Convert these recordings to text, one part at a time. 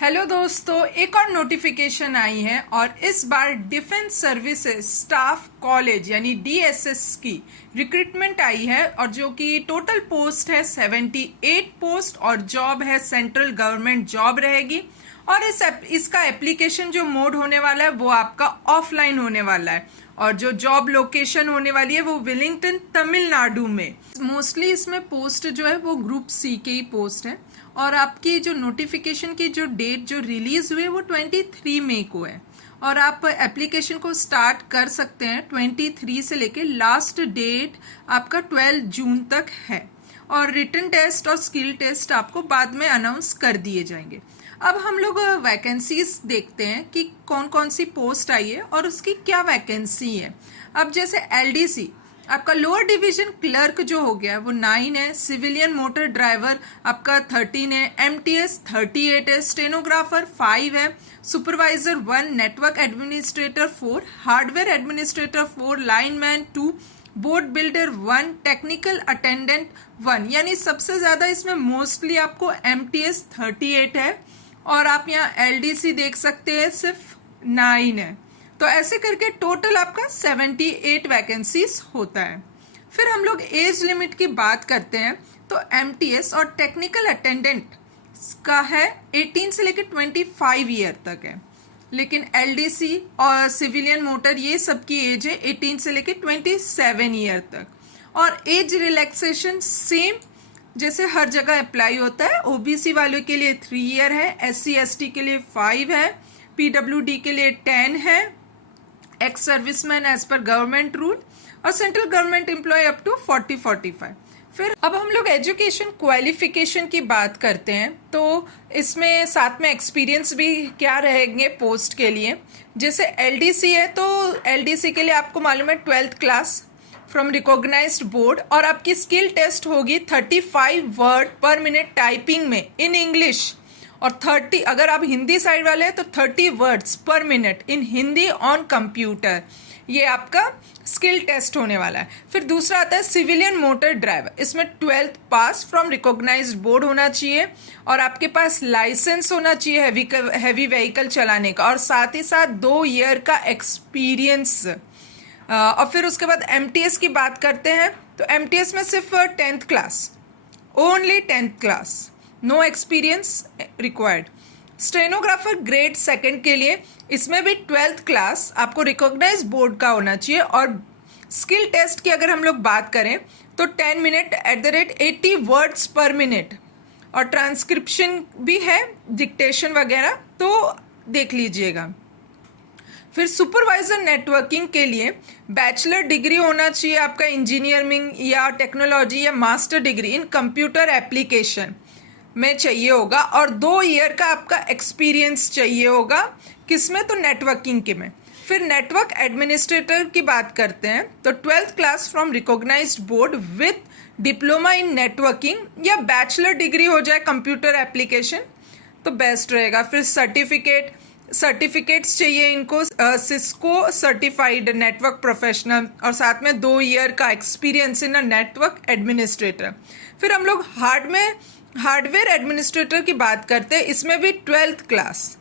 Hello दोस्तों, एक और नोटिफिकेशन आई है और इस बार डिफेंस सर्विसेज स्टाफ कॉलेज यानी डीएसएस की रिक्रूटमेंट आई है और जो कि टोटल पोस्ट है 78 पोस्ट और जॉब है सेंट्रल गवर्नमेंट जॉब रहेगी। और इसका एप्लीकेशन जो मोड होने वाला है वो आपका ऑफलाइन होने वाला है और जो जॉब लोकेशन होने वाली है वो विलिंगटन तमिलनाडु में। मोस्टली इसमें पोस्ट जो है वो ग्रुप सी के ही पोस्ट है और आपकी जो नोटिफिकेशन की जो डेट जो रिलीज हुई है वो 23 मई को है और आप एप्लीकेशन को स्टार्ट कर सकते हैं 23 से लेके लास्ट डेट आपका 12 जून तक है और रिटन टेस्ट और स्किल टेस्ट आपको बाद में अनाउंस कर दिए जाएंगे। अब हम लोग वैकेंसीज देखते हैं कि कौन कौन सी पोस्ट आई है और उसकी क्या वैकेंसी है। अब जैसे एलडीसी आपका लोअर डिवीजन क्लर्क जो हो गया है वो 9 है, सिविलियन मोटर ड्राइवर आपका 13 है, एमटीएस 38 है, स्टेनोग्राफर 5 है, supervisor 1, network administrator 4, hardware administrator 4, lineman 2, board builder 1, technical attendant 1। यानी सबसे ज्यादा इसमें मोस्टली आपको एमटीएस 38 है और आप यहाँ एलडीसी देख सकते हैं सिर्फ 9 है। तो ऐसे करके टोटल आपका 78 वैकेंसीज होता है। फिर हम लोग एज लिमिट की बात करते हैं तो एमटीएस और टेक्निकल अटेंडेंट का है 18 से लेकर 25 ईयर तक है, लेकिन एलडीसी और सिविलियन मोटर ये सबकी एज है 18 से लेकर 27 ईयर तक। और एज रिलैक्सेशन सेम जैसे हर जगह अप्लाई होता है। ओबीसी वालों के लिए 3 ईयर है, एससी एसटी के लिए 5 है, पीडब्ल्यूडी के लिए 10 है, एक्स सर्विसमैन एज पर गवर्नमेंट रूल और central government employ up to 40-45। फिर अब हम लोग एजुकेशन क्वालिफिकेशन की बात करते हैं तो इसमें साथ में एक्सपीरियंस भी क्या रहेंगे पोस्ट के लिए। जैसे एलडीसी है तो एलडीसी के लिए आपको मालूम है 12th class from recognised board और आपकी स्किल टेस्ट होगी 35 वर्ड पर मिनट टाइपिंग में इन इंग्लिश और 30 अगर आप हिंदी साइड वाले हैं तो 30 वर्ड्स पर minute in Hindi on computer. ये आपका स्किल टेस्ट होने वाला है। फिर दूसरा आता है सिविलियन मोटर ड्राइवर। इसमें 12th pass from recognised board होना चाहिए और आपके पास लाइसेंस होना चाहिए हैवी व्हीकल चलाने का और साथ ही साथ 2 ईयर का एक्सपीरियंस। और फिर उसके बाद एमटीएस की बात करते हैं तो एमटीएस में सिर्फ 10th class, only 10th class, no experience required. Stenographer grade 2 के लिए इसमें भी 12th क्लास आपको रिकॉग्नाइज बोर्ड का होना चाहिए और स्किल टेस्ट की अगर हम लोग बात करें तो 10 मिनट @80 वर्ड्स पर मिनट और ट्रांसक्रिप्शन भी है, डिक्टेशन वगैरह तो देख लीजिएगा। फिर सुपरवाइजर नेटवर्किंग के लिए बैचलर डिग्री होना चाहिए आपका इंजीनियरिंग या टेक्नोलॉजी या master degree in computer application में चाहिए होगा और 2 ईयर का आपका एक्सपीरियंस चाहिए होगा। किसमें? तो नेटवर्किंग के में। फिर नेटवर्क एडमिनिस्ट्रेटर की बात करते हैं तो 12th class from recognised board with diploma in networking या बैचलर डिग्री हो जाए कंप्यूटर एप्लीकेशन तो बेस्ट रहेगा। फिर सर्टिफिकेट्स चाहिए इनको, सिस्को सर्टिफाइड नेटवर्क प्रोफेशनल और साथ में 2 ईयर का experience in a network administrator. फिर हम लोग हार्डवेयर एडमिनिस्ट्रेटर की बात करते हैं। इसमें भी 12th class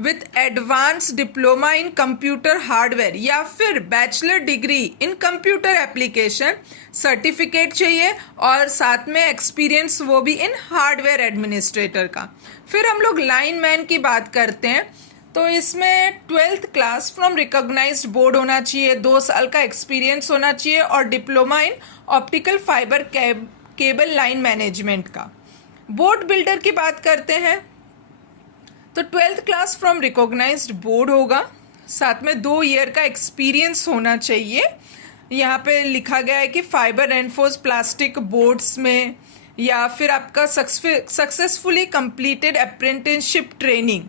with advance diploma in computer hardware या फिर bachelor degree in computer application certificate चाहिए और साथ में एक्सपीरियंस वो भी इन हार्डवेयर एडमिनिस्ट्रेटर का। फिर हम लोग लाइनमैन की बात करते हैं तो इसमें 12th class from recognised board होना चाहिए, 2 साल का एक्सपीरियंस होना चाहिए और diploma in optical fibre cable line management का। बोर्ड बिल्डर की बात करते हैं तो 12th class from recognised board होगा, साथ में 2 ईयर का एक्सपीरियंस होना चाहिए। यहाँ पे लिखा गया है कि फाइबर रेनफोर्स प्लास्टिक बोर्ड्स में या फिर आपका सक्सेसफुली कंप्लीटेड अप्रेंटिसशिप ट्रेनिंग,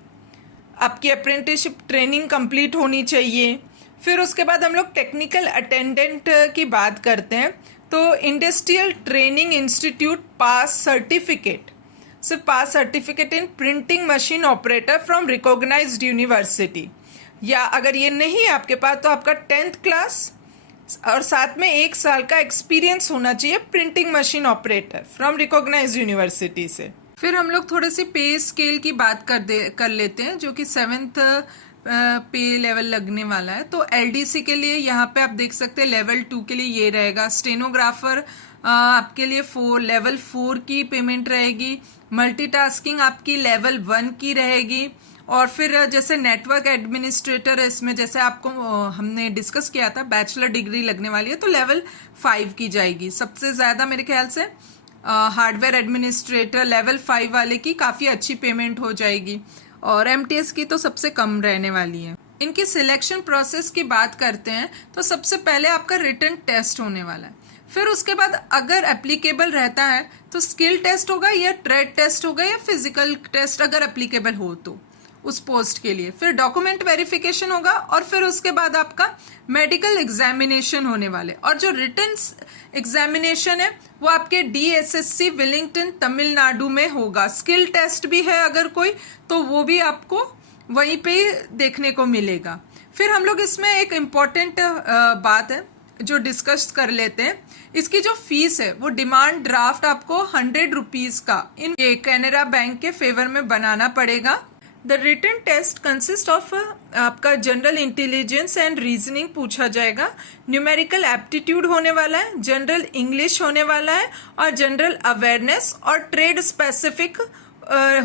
आपकी अप्रेंटिसशिप ट्रेनिंग कंप्लीट होनी चाहिए। फिर उसके बाद हम लोग टेक्निकल अटेंडेंट की बात करते हैं तो industrial training institute pass certificate in printing machine operator from recognised university या अगर ये नहीं है आपके पास तो आपका 10th क्लास और साथ में 1 साल का एक्सपीरियंस होना चाहिए printing machine operator from recognised university से। फिर हम लोग थोड़े से पे स्केल की बात कर लेते हैं, जो कि 7th पे लेवल लगने वाला है। तो एलडीसी के लिए यहाँ पे आप देख सकते हैं लेवल 2 के लिए ये रहेगा। स्टेनोग्राफर आपके लिए लेवल 4 की पेमेंट रहेगी। मल्टीटास्किंग आपकी लेवल 1 की रहेगी। और फिर जैसे नेटवर्क एडमिनिस्ट्रेटर, इसमें जैसे आपको हमने डिस्कस किया था बैचलर डिग्री लगने वाली है, तो लेवल 5 की जाएगी। सबसे ज्यादा मेरे ख्याल से हार्डवेयर एडमिनिस्ट्रेटर लेवल 5 वाले की काफी अच्छी पेमेंट हो जाएगी, और एमटीएस की तो सबसे कम रहने वाली है। इनकी सिलेक्शन प्रोसेस की बात करते हैं तो सबसे पहले आपका रिटन टेस्ट होने वाला है। फिर उसके बाद अगर एप्लीकेबल रहता है तो स्किल टेस्ट होगा, या ट्रेड टेस्ट होगा, या फिजिकल टेस्ट अगर एप्लीकेबल हो तो उस पोस्ट के लिए। फिर डॉक्यूमेंट वेरिफिकेशन होगा, और फिर उसके बाद आपका मेडिकल एग्जामिनेशन होने वाले। और जो रिटन एग्जामिनेशन है वो आपके डीएसएससी विलिंगटन तमिलनाडु में होगा। स्किल टेस्ट भी है अगर कोई, तो वो भी आपको वहीं पे देखने को मिलेगा। फिर हम लोग इसमें एक इम्पॉर्टेंट बात है जो डिस्कस कर लेते हैं। इसकी जो फीस है वो डिमांड ड्राफ्ट आपको 100 रुपीज का इन कैनरा बैंक के फेवर में बनाना पड़ेगा। The written test consist of आपका जनरल इंटेलिजेंस एंड रीजनिंग पूछा जाएगा, न्यूमेरिकल एप्टीट्यूड होने वाला है, जनरल इंग्लिश होने वाला है, और जनरल अवेयरनेस और ट्रेड स्पेसिफिक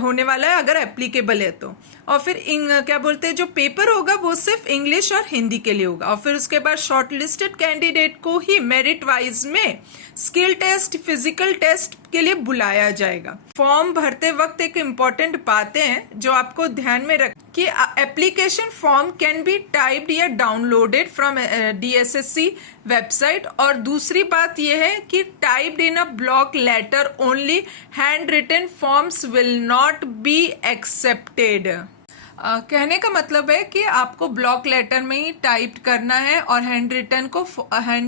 होने वाला है अगर एप्लीकेबल है तो। और फिर क्या बोलते हैं, जो पेपर होगा वो सिर्फ इंग्लिश और हिंदी के लिए होगा। और फिर उसके बाद शॉर्ट लिस्टेड कैंडिडेट को ही मेरिट वाइज में स्किल टेस्ट, फिजिकल टेस्ट के लिए बुलाया जाएगा। फॉर्म भरते वक्त एक इम्पॉर्टेंट बातें हैं जो आपको ध्यान में रख कि application form can be typed या डाउनलोडेड फ्रॉम डीएसएससी वेबसाइट। और दूसरी बात यह है कि typed in a block letter only, hand written forms will not be accepted. कहने का मतलब है कि आपको ब्लॉक लेटर में ही टाइप करना है, और हैंड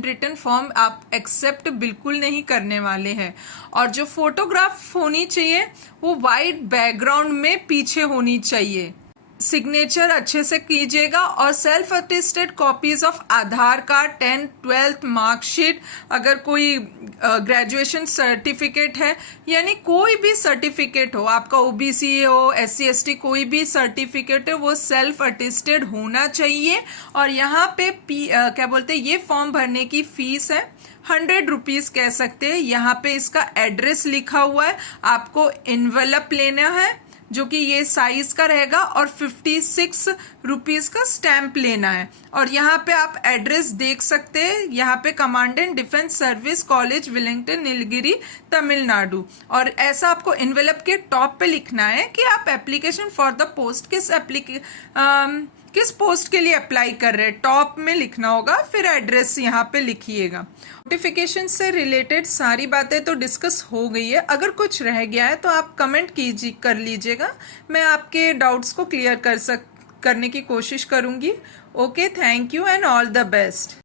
रिटन फॉर्म आप एक्सेप्ट बिल्कुल नहीं करने वाले हैं। और जो फोटोग्राफ होनी चाहिए वो वाइट बैकग्राउंड में पीछे होनी चाहिए। सिग्नेचर अच्छे से कीजिएगा, और self attested copies of Aadhaar card, 10th 12th marksheet, अगर कोई ग्रेजुएशन सर्टिफिकेट है, यानी कोई भी सर्टिफिकेट हो, आपका ओबीसी हो, एससी एसटी, कोई भी सर्टिफिकेट है वो सेल्फ अटेस्टेड होना चाहिए। और यहाँ पे क्या बोलते हैं, ये फॉर्म भरने की फीस है 100 रुपीज कह सकते हैं। यहाँ पे इसका एड्रेस लिखा हुआ है, आपको एनवेलप लेना है जो कि ये साइज का रहेगा, और 56 रुपीज का स्टैंप लेना है। और यहाँ पे आप एड्रेस देख सकते हैं, यहाँ पे commandant defence service college Willingdon Nilgiri Tamil Nadu. और ऐसा आपको एनवेलप के टॉप पे लिखना है कि आप एप्लीकेशन फॉर द पोस्ट किस पोस्ट के लिए अप्लाई कर रहे हैं, टॉप में लिखना होगा। फिर एड्रेस यहाँ पे लिखिएगा। नोटिफिकेशन से रिलेटेड सारी बातें तो डिस्कस हो गई है। अगर कुछ रह गया है तो आप कमेंट कर लीजिएगा, मैं आपके डाउट्स को क्लियर करने की कोशिश करूंगी। Okay, thank you and all the best.